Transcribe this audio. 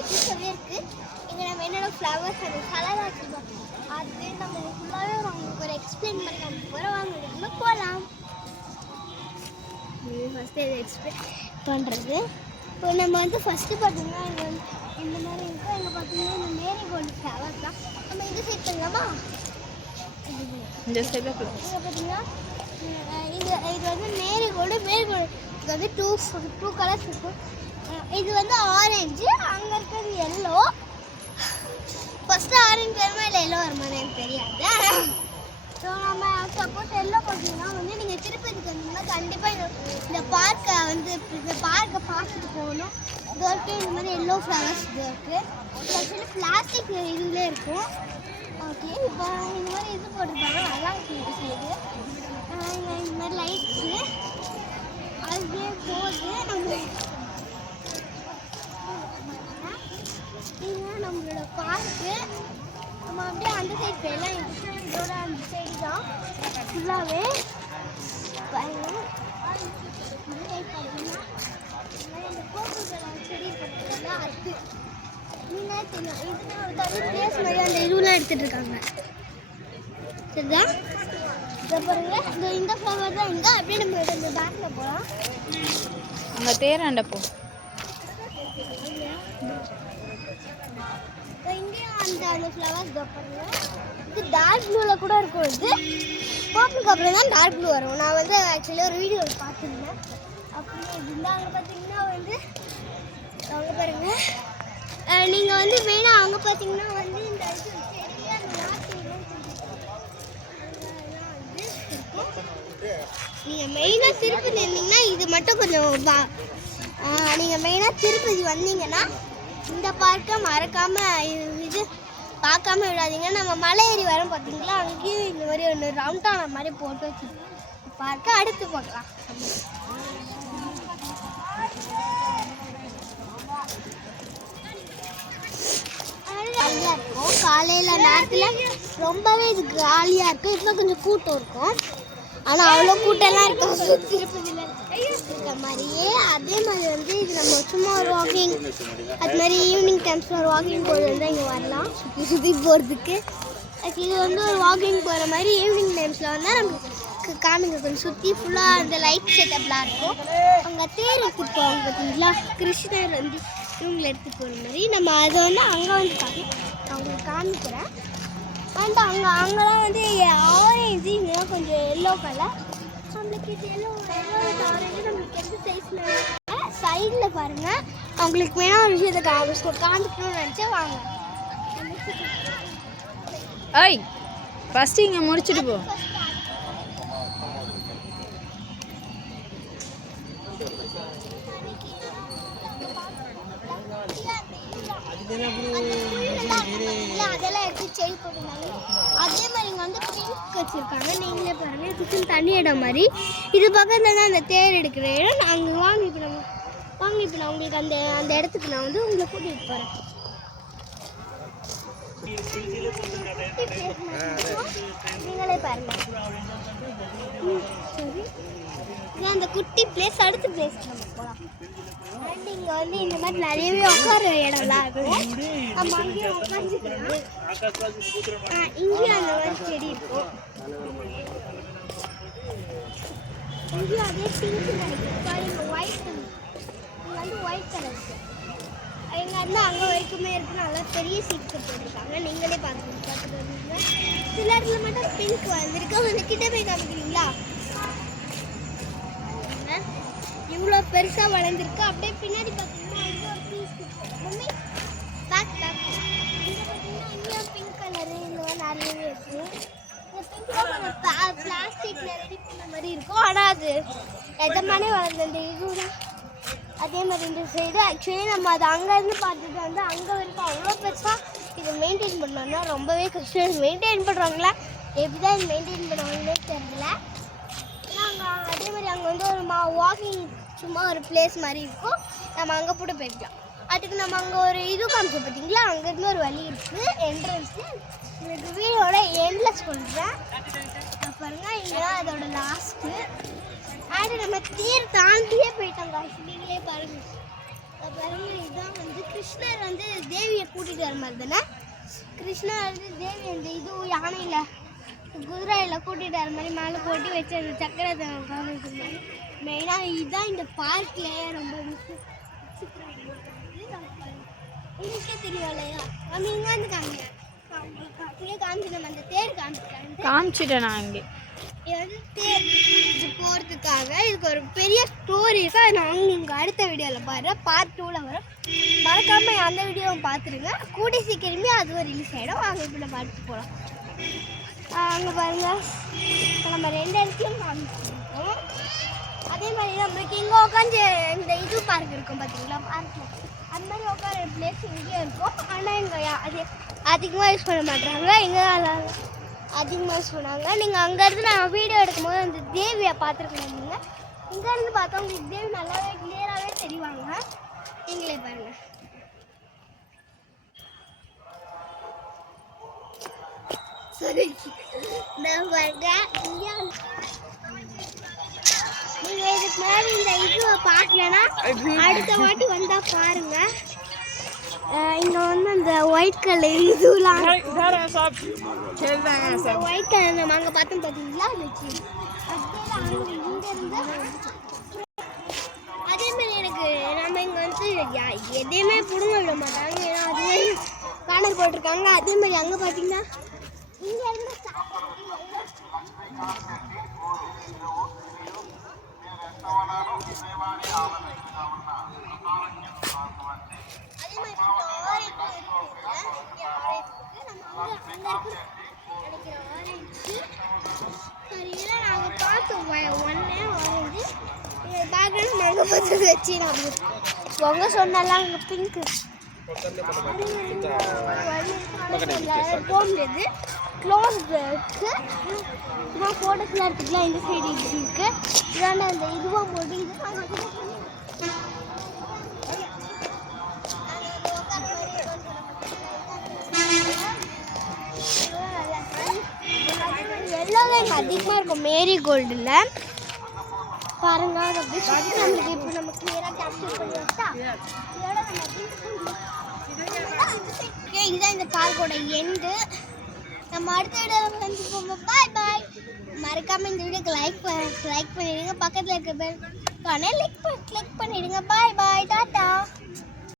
எதிர்க்கவே இருக்குது. இங்கே நம்ம என்னோட ஃப்ளவர்ஸ் அந்த கலராக வச்சுருக்கோம். அது நம்ம ஃபுல்லாகவே உங்களுக்கு ஒரு எக்ஸ்பிளைன் பண்ணி நம்ம போகிறவாங்க நம்ம போகலாம். ஃபஸ்ட்டு இதை எக்ஸ்பிளைன் பண்ணுறது. இப்போ நம்ம வந்து ஃபஸ்ட்டு பார்த்தீங்கன்னா இங்கே வந்து இந்த மாதிரி இருக்கும். இங்கே பார்த்தீங்கன்னா இந்த மேரிகோல்டு ஃப்ளவர்ஸ் தான். நம்ம இந்த சைட் பண்ணலாமா? இந்த சைடில் இங்கே பார்த்தீங்கன்னா இது வந்து மேரிகோல்டு இது வந்து டூ கலர்ஸ் இருக்கும். இது வந்து ஆரஞ்சு, அங்கே இருக்கிறது எல்லோ. ஃபஸ்ட்டு ஆரஞ்சு வருமா இல்லை எல்லோ வருமானு எனக்கு தெரியாது. ஸோ நம்ம சப்போஸ் எல்லோ பார்த்தீங்கன்னா வந்து நீங்கள் திருப்பதிக்கு வந்தீங்கன்னா கண்டிப்பாக இந்த பார்க்கை பார்த்துட்டு போகணும். இது வரைக்கும் இந்த மாதிரி எல்லோ ஃப்ளவர்ஸ் இது இருக்குது. ஆக்சுவலி பிளாஸ்டிக் இதுலேயே இருக்கும். ஓகே, இப்போ இந்த மாதிரி இது போட்டிருப்பாங்க, நல்லா இருக்கு இந்த சைடு. இந்த மாதிரி லைட்ஸு அதுவே போகுது. இதுதான் நம்மளோட பார்க்கு. நம்ம அப்படியே அந்த சைடு போயிடலாம். இதோட அந்த சைடு தான் ஃபுல்லாகவே பாருங்க. இந்த சைடு பார்த்தீங்கன்னா இந்த கோகோ செடி போட்டுருக்காங்க. அது நீங்கள் தெரியும், இதுனா ஒரு தனி பிளேஸ் மாதிரி அந்த இதுலாம் எடுத்துகிட்டு இருக்காங்க. சரிதா? இதை பாருங்க, இந்த ஃப்ளவர் தான் இங்கே. அப்படியே நம்ம இந்த பேக்கில் போகலாம். அங்கே தேராண்ட போ. இங்கேயும் அந்த ஃப்ளவர்ஸ் பாருங்க. இது டார்க் ப்ளூவில் கூட இருக்கும். இது பர்பிளுக்கு அப்புறம் தான் டார்க் ப்ளூ வரும். நான் வந்து ஆக்சுவலி ஒரு வீடியோவில் பார்த்துருந்தேன். அப்படியே இருந்தாங்க பார்த்தீங்கன்னா வந்து அவங்க பாருங்க. நீங்கள் வந்து வேணா அங்கே பார்த்தீங்கன்னா வந்து இந்த இது செடியாக அந்த நாட்டுலாம் வந்து இருக்கும். நீங்கள் மெயினாக திருப்பதி இருந்தீங்கன்னா இது மட்டும் கொஞ்சம் நீங்கள் மெயினாக திருப்பதி வந்தீங்கன்னா இந்த பார்க்கை மறக்காமல் இது பார்க்காம விடாதீங்க. நம்ம மலை ஏறி வரோம் பார்த்தீங்களா, அங்கேயும் இந்த மாதிரி ஒன்று ரவுண்டான மாதிரி போட்டு வச்சுருக்கோம். பார்க்க அடுத்து பார்க்கலாம். ஜாலியாக இருக்கும். காலையில் நேரத்தில் ரொம்பவே இது ஜாலியாக இருக்கும். இப்போ கொஞ்சம் கூட்டம் இருக்கும், ஆனால் அவ்வளோ கூட்டம்லாம் இருக்கும் திருப்பதியில் இருக்க மாதிரியே. அதே மாதிரி வந்து இது நம்ம சும்மா ஒரு வாக்கிங், அது மாதிரி ஈவினிங் டைம்ஸில் ஒரு வாக்கிங் போகிறது வந்து இங்கே வரலாம் சுற்றி போகிறதுக்கு. இது வந்து ஒரு வாக்கிங் போகிற மாதிரி ஈவினிங் டைம்ஸில் வந்தால் நமக்கு காமிங்க கொஞ்சம் சுற்றி ஃபுல்லாக அந்த லைட் செட்டப்லாம் இருக்கும். அங்கே தேர் எடுத்துகிட்டு போவாங்க பார்த்தீங்களா, கிருஷ்ணர் வந்து இவங்களை எடுத்துகிட்டு போகிற மாதிரி. நம்ம அதை வந்து அங்கே வந்து பார்க்கலாம். நான் உங்களுக்கு காமிக்கிறேன். அண்ட் அங்கெல்லாம் வந்து ஆரஞ்சு, இங்கெல்லாம் கொஞ்சம் எல்லோ கலர். நம்மளுக்கு இது எல்லோ ஆரஞ்சு நம்மளுக்கு எந்த சைஸில் சைடில் பாருங்கள். அவங்களுக்கு வேணால் ஒரு விஷயத்தை காமிக்கணும்னு நினச்சா வாங்க. ஐய் ஃபஸ்ட்டு இங்கே முடிச்சுட்டு போ. அதெல்லாம் எடுத்து செயின் போட்டுருந்தாங்க. அதே மாதிரி இங்கே வந்து பிங்க் வச்சுருக்காங்க. நீங்களே பாருங்கள், இதுக்குன்னு தனி இடம் மாதிரி. இது பக்கத்தில் தான் அந்த தேர் எடுக்கிற இடம். நாங்கள் வாங்க இப்போ நான் உங்களுக்கு அந்த இடத்துக்கு நான் வந்து உங்களை கூட்டிகிட்டு போகிறேன். நீங்களே பாருங்க. சரி, இதான் அந்த குட்டி பிளேஸ். அடுத்த பிளேஸ் நம்ம போகலாம். அண்ட் இங்கே வந்து இந்த மாதிரி நிறையவே உட்கார இடம்லாம் இருக்கும். நம்ம அங்கேயும் உட்காந்துக்கலாம். இங்கேயும் அந்த மாதிரி செடி இருக்கும். இங்கேயும் அதே பிங்க் நினைக்கிறேன். White colour. இங்கே வந்து ஒயிட் கலர் இருக்குது. இங்கே வந்து அங்கே வரைக்குமே இருக்குது. நல்லா பெரிய சீட்ஸ் போட்டிருக்காங்க. நீங்களே பார்த்துட்டு வந்தீங்க. சிலர்ல மட்டும் பிங்க் வந்திருக்கு. அந்த கிட்ட போய் காமிக்கிறீங்களா? இவ்வளோ பெருசாக வளர்ந்துருக்கு. அப்படியே பின்னாடி பார்த்தீங்கன்னா இங்கே ஒரு பீஸ் மம்மி பேக் இங்கே பார்த்தீங்கன்னா இங்கேயும் பிங்க் கலரு இந்த மாதிரி நிறையவே இருக்குது. இந்த பிங்க் பிளாஸ்டிக்கில் ரெடி பண்ண மாதிரி இருக்கும். ஆனால் அது எதமானே வளர்ந்து அந்த இதுதான். அதே மாதிரி இந்த சைடு ஆக்சுவலி நம்ம அதை அங்கேருந்து பார்த்துட்டு வந்து அங்கே வரைக்கும் அவ்வளோ பெருசாக இதை மெயின்டைன் பண்ணோன்னா ரொம்பவே கஷ்டம். மெயின்டைன் பண்ணுறாங்களா, எப்படி தான் இது மெயின்டைன் பண்ணுவாங்களே தெரியல. நாங்கள் அதே மாதிரி அங்கே வந்து ஒரு வாக்கிங் சும்மா ஒரு பிளேஸ் மாதிரி இருக்கும். நம்ம அங்கே போட்டு போய்க்கலாம். அதுக்கு நம்ம அங்கே ஒரு இது காமிச்சோம் பார்த்தீங்களா, அங்கேருந்து ஒரு வழி இருக்குது என்ட்ரன்ஸு. எனக்கு வீடோட எண்ட்லெஸ் சொல்கிறேன் பாருங்கள். இங்கே தான் அதோட லாஸ்ட்டு. அது நம்ம தேர் தாண்டியே போயிட்டோம் காசு. நீங்களே பாருங்கள். பாருங்க, இதான் வந்து கிருஷ்ணர் வந்து தேவியை கூட்டிட்டு வர மாதிரி தானே. கிருஷ்ணர் வந்து தேவி அந்த இது யானையில் குதிரையில் கூட்டிட்டு வர மாதிரி மேலே போட்டி வச்சு அந்த சக்கரத்தை காமிக்கிறது. மெயினாக இதுதான் இந்த பார்க்லேயே ரொம்ப இங்கே தெரியும் இல்லையா? நம்ம இங்கே வந்து காமிச்சு நம்ம அந்த தேர் காமிச்சிட்டேன் நான் இங்கே. இது வந்து தேர் இது போகிறதுக்காக இதுக்கு ஒரு பெரிய ஸ்டோரி இருக்குது. அது நாங்கள் இங்கே அடுத்த வீடியோவில் பாருங்கள், பார்ட் 2ல் வரும். மறக்காமல் அந்த வீடியோவும் பார்த்துருங்க. கூடி சீக்கிரமே அதுவும் ரிலீஸ் ஆகிடும். வாங்க இப்போ நம்ம பார்த்து போகலாம். அங்கே பாருங்கள், நம்ம 2 இடத்துலையும் காமிச்சிருக்கோம். அதே மாதிரி நம்மளுக்கு இங்கே உட்காந்து இந்த இது பார்க் இருக்கும் பார்த்தீங்களா, பார்க்கில் அது மாதிரி உட்கார பிளேஸ் இங்கேயும் இருக்கும். ஆனால் இங்கே அது அதிகமாக யூஸ் பண்ண மாட்டாங்க. இங்கே அதிகமாக யூஸ் பண்ணாங்க. நீங்கள் அங்கேருந்து நான் வீடியோ எடுக்கும்போது அந்த தேவியை பார்த்துருக்கணும். நீங்கள் இங்கேருந்து பார்த்தா உங்களுக்கு தேவி நல்லாவே கிளியராகவே தெரிவாங்க. நீங்களே பாருங்கள். சரி, நான் பாருங்க நீங்கள் இதுக்கு மேலே இந்த இதுவை பார்க்கலன்னா அடுத்த வாட்டி வந்தால் பாருங்கள். இங்கே வந்து அந்த ஒயிட் கலர் இதுலாம் ஒயிட் கலர் நம்ம அங்கே பார்த்தோம் பார்த்தீங்களா, அதே மாதிரி எனக்கு நம்ம இங்கே வந்து எதையுமே பிடுங்க விட மாட்டாங்க. ஏன்னா அதுவே பேனர் போட்டிருக்காங்க. அதே மாதிரி அங்கே பார்த்தீங்கன்னா இங்கே இருந்து நாங்கள் பார்த்தோம் ஒன்னே ஆரஞ்சு பேக்ரவுண்ட் நாங்கள் பார்த்து வச்சு நம்ம உங்க சொன்னாலாம் அங்கே பிங்க்கு போக முடியாது, க்ளோஸ்டு இருக்குது. இதான் ஃபோட்டோஸ்லாம் இருக்குதுலாம் இந்த சைடு இருக்குது. இதாண்ட அந்த இதுவாக போட்டு இது எல்லாமே அதிகமாக இருக்கும். மேரி கோல்டில் பாருங்க, அதை அப்படி சுற்றி நம்மளுக்கு இப்போ நம்ம கிளியராக கேப்சர் பண்ணி வச்சா இதோட நம்ம இதுதான் இந்த பார்க்கோட எண்டு. நம்ம அடுத்த வீடியோவில் வந்து போவோம். பாய் பாய். மறக்காமல் இந்த வீடியோக்கு லைக் பண்ணிடுங்க. பக்கத்தில் இருக்க பெல் கிளிக் பண்ணிடுங்க. பாய் பாய், டாட்டா.